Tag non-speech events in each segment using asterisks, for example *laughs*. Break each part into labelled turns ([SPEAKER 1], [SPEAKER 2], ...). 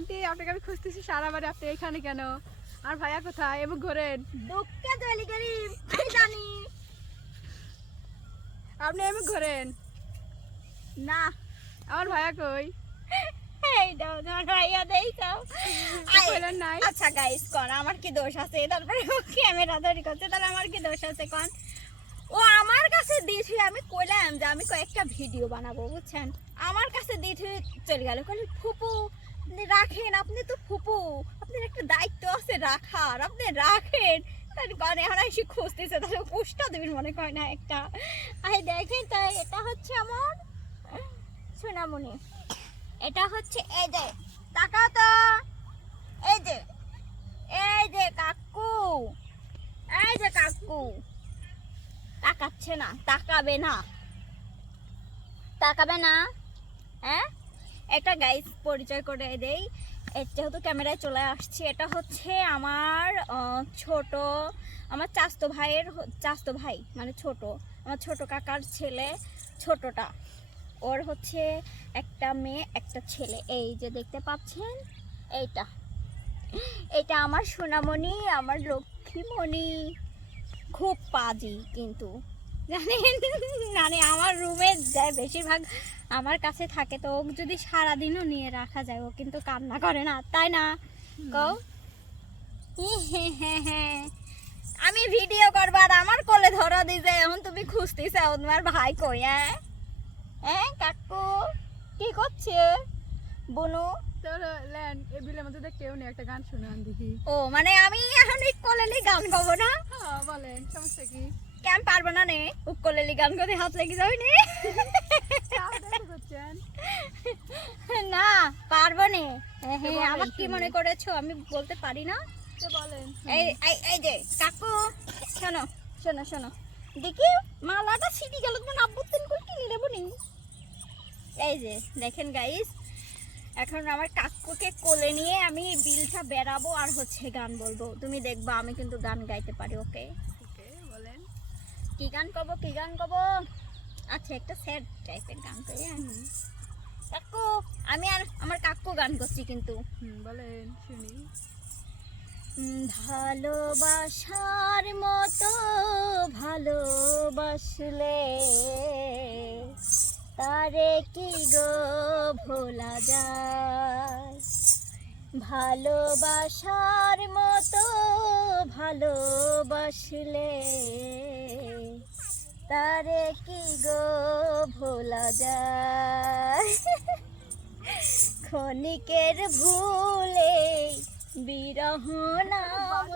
[SPEAKER 1] Aunty আপনাকে আমি খুঁজতেছি সারা বাড়ি আপনি এখানে কেন? আর ভাইয়া কোথায়? এবং ঘোরেন।
[SPEAKER 2] দুঃখে চলে গেলি আমি জানি।
[SPEAKER 1] আপনি এমন ঘোরেন।
[SPEAKER 2] না।
[SPEAKER 1] আমার ভাইয়া কই?
[SPEAKER 2] এই দাও তোমার ভাইয়া
[SPEAKER 1] নাই?
[SPEAKER 2] আচ্ছা গাইস কোন আমার কি দোষ আছে? তারপরে ও ক্যামেরা ধরি করছে? তাহলে আমার কি দোষ আছে কোন? ও আমার কাছে দিয়েছে আমি কইলাম যে আমি কয়েকটা ভিডিও বানাবো বুঝছেন? আমার কাছে চলে গেল। ফুপু আপনি রাখেন, আপনি তো ফুপু। আপনার একটা দায়িত্ব আছে রাখার, আপনি রাখেন। তার কারণে এখন এসে খুঁজতেছে, তাহলে পোস্টটা দেবেন মনে কয় না একটা। আই দেখেন তাই এটা হচ্ছে আমার সোনামণি। এটা হচ্ছে এই যে, তাকাও তো। এই যে এই যে কাকু। এই যে কাকু। তাকাচ্ছে না, তাকাবে না। তাকাবে না হ্যাঁ? এটা গাইস পরিচয় করে দেই। যেহেতু ক্যামেরায় চলে আসছে, এটা হচ্ছে আমার ছোট, আমার চাস্তো ভাইয়ের চাস্তো ভাই মানে ছোট, আমার ছোট কাকার ছেলে, ছোটটা। ওর হচ্ছে একটা মেয়ে, একটা ছেলে। এই যে দেখতে পাচ্ছেন, এইটা। এটা আমার সোনামণি, আমার লক্ষ্মীমণি। খুব পাজি কিন্তু। জানেন? মানে আমার রুমে যায় বেশিরভাগ আমার কাছে থাকে তো ওকে যদি সারাদিনও নিয়ে রাখা যায় ও কিন্তু কান্না করে না তাই না? কও। আমি ভিডিও করবার আমার কোলে ধরা দিছে এখন তুমি খুঁজতেছ তোমার ভাই কই হ্যাঁ হ্যাঁ কাকু কি করছে? বনু?
[SPEAKER 1] তোর লেন এই বিলের মধ্যে কেউ নেই একটা গান শুনান দেখি।
[SPEAKER 2] ও মানে আমি এখন উক্কলেলি গান গাবো না?
[SPEAKER 1] হ্যাঁ বলেন সমস্যা কি?
[SPEAKER 2] কেন পারব না নে? উক্কলেলি গান করতে হাত লেগে যাবে নে? না পারব নে। হ্যাঁ, আমার কি মনে করেছ? আমি বলতে পারি না। এই এই যে কাকু শোনো শোনো শোনো। দেখি মালাটা ছিটি গেল তোমার আব্বুর তিন করে কিনে নেব নি? এই যে দেখেন গাইস এখন আমার কাকুকে কোলে নিয়ে আমি বিলটা বেরাবো আর হচ্ছে গান বলব। তুমি দেখবা আমি কিন্তু গান গাইতে পারি ওকে কি গান করব কি গান করব? আচ্ছা একটা স্যাড টাইপের গান করি হ্যাঁ। কাকু আমি আর আমার কাকু গান করছি কিন্তু।
[SPEAKER 1] বলেন শুনি।
[SPEAKER 2] ভালোবাসার মতো ভালোবাসলে তারে কি গো ভোলা যায়? ভালোবাসার মতো ভালোবাসলে তারে কি গো ভোলা যায়? ক্ষণিকের ভুলে বিরহ নাম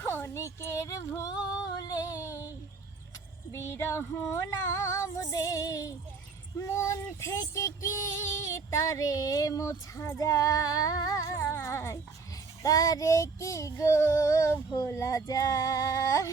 [SPEAKER 2] ক্ষণিকের ভুলে বিরহ নাম দে মন থেকে কি তারে মোছা যায়? তারে কি গো ভোলা যায়?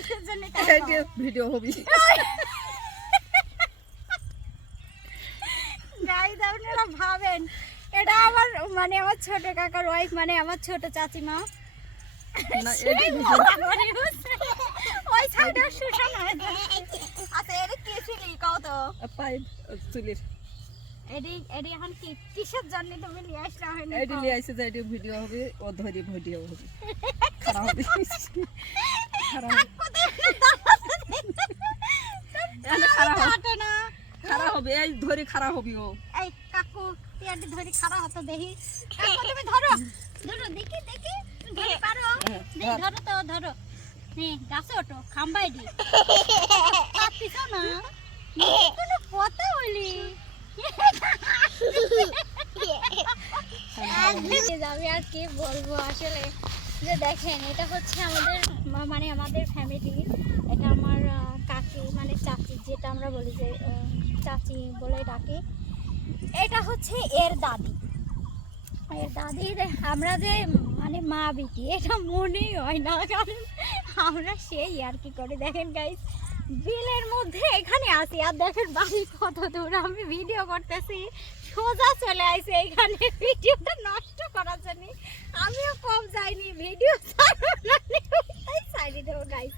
[SPEAKER 2] কিসের জন্য
[SPEAKER 1] ভিডিও হবি।
[SPEAKER 2] গাইজ আপনারা ভাবেন। এটা আমার মানে আমার ছোট কাকার ওয়াইফ মানে আমার ছোট চাচিমা।
[SPEAKER 1] না?
[SPEAKER 2] ওই সাইডে আচ্ছা এটা কে ছিলি? কও তো।
[SPEAKER 1] পাইপ চুলির।
[SPEAKER 2] এডি এডি এখন কি কিসের জন্য তুমি নিয়ে আসলা হয়নি
[SPEAKER 1] এডি লিয়ে আইছে যে এডি ভিডিও হবে ও ধরি ভিডিও *laughs* হবে। খারাপ হবে। খারাপ হবে হবে।
[SPEAKER 2] হাঁটে না।
[SPEAKER 1] খারাপ হবে এই ধরি খারাপ হবে ও।
[SPEAKER 2] এই কাকু তুই ধরে খারাপ হতো দেখি। কাকু তুমি ধরো। ধরো দেখি দেখি। ধরে পারো।
[SPEAKER 1] হ্যাঁ,
[SPEAKER 2] দেখি
[SPEAKER 1] ধর।
[SPEAKER 2] তো ধরো। হ্যাঁ গাছে ওঠো খাম্বাই দি। পাচ্ছিস না। কোনো কথা বলি। আমি আর কি বলব আসলে? যে দেখেন, এটা হচ্ছে আমাদের মানে আমাদের ফ্যামিলি এটা আমার কাকি মানে চাচি, যেটা আমরা বলি যে চাচি বলে ডাকি। এটা হচ্ছে এর দাদি। এর দাদির আমরা যে মানে মা বিটি, এটা মনেই হয় না, কারণ আমরা সেই আর কি করে। দেখেন গাইস বিলের মধ্যে এখানে আসি আর দেখেন বাড়ি কত দূর। আমি ভিডিও করতেছি, সোজা চলে আইছে এখানে ভিডিওটা নষ্ট করার জন্য আমিও কম যাইনি ভিডিও সাইডে দেবো গাইস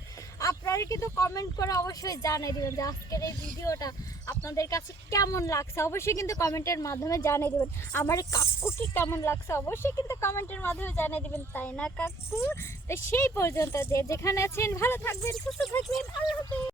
[SPEAKER 2] আপনারা কিন্তু কমেন্ট করে অবশ্যই জানিয়ে দেবেন যে আজকের এই ভিডিওটা আপনাদের কাছে কেমন লাগছে? অবশ্যই কিন্তু কমেন্টের মাধ্যমে জানিয়ে দেবেন। আমার কাকু কি কেমন লাগছে? অবশ্যই কিন্তু কমেন্টের মাধ্যমে জানিয়ে দেবেন, তাই না কাকু? তো সেই পর্যন্ত যে যেখানে আছেন, ভালো থাকবেন, সুস্থ থাকবেন, আল্লাহ হাফেজ।